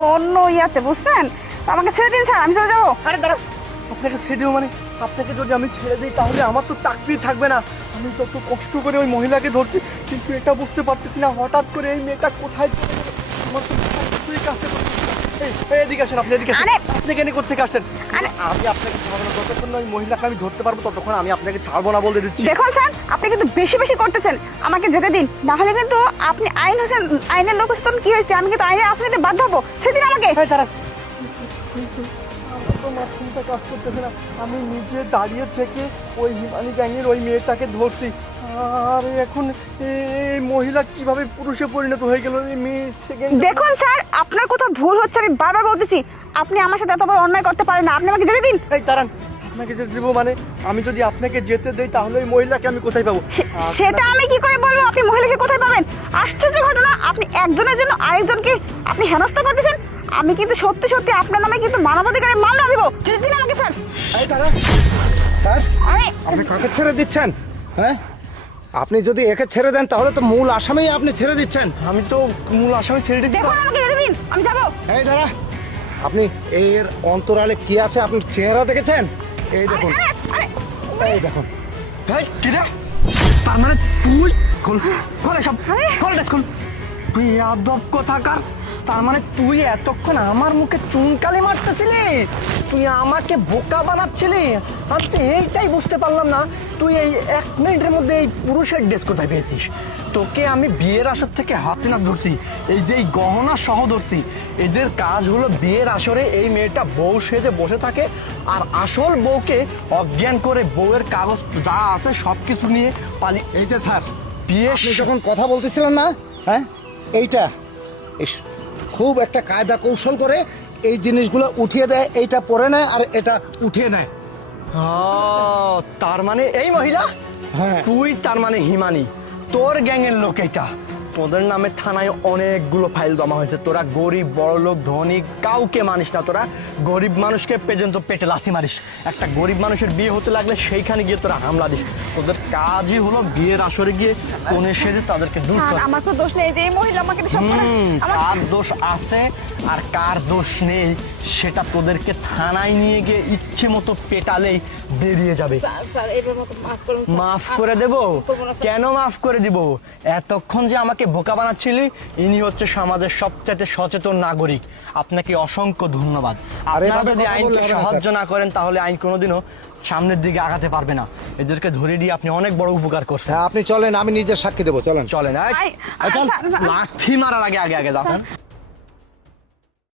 অন্য ইয়াতে বুঝছেন, তো আমাকে ছেড়ে দিন স্যার, আমি চলে যাবো। আরে দাঁড়া, আপনাকে ছেড়ে দেবো মানে? আপনাকে যদি আমি ছেড়ে দিই তাহলে আমার তো চাকরি থাকবে না। আমি যত কষ্ট করে ওই মহিলাকে ধরছি, কিন্তু এটা বুঝতে পারতেছি না হঠাৎ করে এই মেয়েটা কোথায় চলে গেলো। আমার তো কিছুই কাছে করতেছে না। এই এদিকে আসেন, আপনি এদিকে আসেন। আপনি কেন কোথেকে আসেন? আমি আপনাকে ছাড়বো না, যতক্ষণ না ওই মহিলাকে আমি ধরতে পারবো ততক্ষণ আমি আপনাকে ছাড়বো না বলে দিচ্ছি। দেখুন স্যার, আপনি কিন্তু বেশি বেশি করতেছেন, আমাকে যেতে দিন, না হলে কিন্তু আপনি আইন হোসেন, আইনের লোক হোসেন কি হয়েছে, আমি কিন্তু আইনের আশ্রয় নিতে বাধ্য হবো। ছেড়ে দিন আমাকে। হ্যাঁ দাঁড়ান, আমার তো মাথা কাজ করতেছে না। আমি নিজে দাঁড়িয়ে থেকে ওই হিমানি গ্যাংয়ের ওই মেয়েটাকে ধরছি, আর এখন এই মহিলা কিভাবে পুরুষে পরিণত হয়ে গেল? এই মেয়ে সেকেন্ড। দেখুন স্যার, আপনার কোথাও ভুল হচ্ছে, আমি বারবার বলতেছি, আপনি আমার সাথে এত বড় অন্যায় করতে পারেন না, আপনি আমাকে যেতে দিন। এই দাঁড়ান, আপনাকে যেতে দেবো মানে? আমি যদি আপনাকে যেতে দেই তাহলে ওই মহিলাকে আমি কোথায় পাবো? সেটা আমি কি করে বলবো আপনি মহিলাকে কোথায় পাবেন? আশ্চর্য ঘটনা, আপনি একজনের জন্য আরেকজনকে আপনি হেনস্থা করতেছেন। আমি কিন্তু সত্যি সত্যি আপনার নামে কিন্তু মানবাধিকারের মামলা দেব। ছেড়ে দিন আমাকে স্যার। এই দাঁড়া স্যার, আরে আপনি কাকে ছেড়ে দিচ্ছেন? হ্যাঁ, আপনি যদি একে ছেড়ে দেন তাহলে তো মূল আসামি আপনি ছেড়ে দিচ্ছেন। আমি তো মূল আসামি ছেড়ে দিচ্ছি। দেখুন, আমাকে যেতে দিন, আমি যাবো। এই দাঁড়া, আপনি এর অন্তরালে কি আছে আপনার চেহারা দেখেছেন? এই দেখুন, এই দেখুন। এই কি রে? তার মানে তুই খোল খোল সব আরে! খোল ড্রেস খোল। তুই আদব কোথাকার! তার মানে তুই এতক্ষণ আমার মুখে চুনকালি মারতেছিলি, তুই আমাকে বোকা বানাচ্ছিলি। আমি তো এইটাই বুঝতে পারলাম না, তুই এই 1 মিনিটের মধ্যে এই পুরুষের ড্রেস কোথায় পেয়েছিস? তোকে আমি বিয়ের আসর থেকে হাতে না ধরছি, এই যে এই গহনা সহ ধরছি। এদের কাজ হলো বিয়ের আসরে এই মেয়েটা বউ সেজে বসে থাকে, আর আসল বউকে অজ্ঞান করে বউয়ের কাগজ যা আছে সব কিছু নিয়ে পালি। এই যে স্যার, বিয়ে আপনি যখন কথা বলতেছিলেন না, হ্যাঁ, এইটা খুব একটা কায়দা কৌশল করে এই জিনিসগুলো উঠিয়ে দেয়, এইটা পরে নেয় আর এটা উঠিয়ে নেয়। তার মানে এই মহিলা, হ্যাঁ, তুই তার মানে হিমানি, তোর গ্যাংয়ের লোক এটা। তোদের নামে থানায় অনেকগুলো ফাইল জমা হয়েছে। তোরা গরিব বড় লোক ধনী কাউকে মানিস না, তোরা গরিব মানুষকে পর্যন্ত পেটে লাথি মারিস। একটা গরিব মানুষের বিয়ে হতে লাগলে সেইখানে গিয়ে তোরা হামলা দিস। তোদের কাজই হলো বিয়ের আসরে গিয়ে কোণে সেজে তাদেরকে দূর স্যার, করা। আমার তো দোষ নেই যে এই মহিলা আমাকে সব আমার কার দোষ আছে আর কার দোষ নেই সেটা তোদেরকে থানায় নিয়ে গিয়ে ইচ্ছে মতো পেটালেই বেরিয়ে যাবে। স্যার এবার মতো মাফ করুন স্যার। মাফ করে দেব? করবো না, স্যার। কেন মাফ করে দিব? এতক্ষণ যে আমাকে বোকা বানাচ্ছিলি, ইনি হচ্ছে সমাজের সবচাইতে সচেতন নাগরিক। আপনাকে অসংখ্য ধন্যবাদ। আরে আপনারা এভাবে যদি কথা আইনকে বললে হবে না, সাহায্য স্যার। না করেন তাহলে আইন কোনোদিনও সামনের দিকে আগাতে পারবে না। এদেরকে ধরে দিয়ে আপনি অনেক বড় উপকার করছেন। হ্যাঁ, আপনি চলেন, আমি নিজের সাক্ষী দেবো, চলেন। চলেন, আই- চল। স্যার, স্যার, লাঠি মারার আগে আগে আগে যাবেন।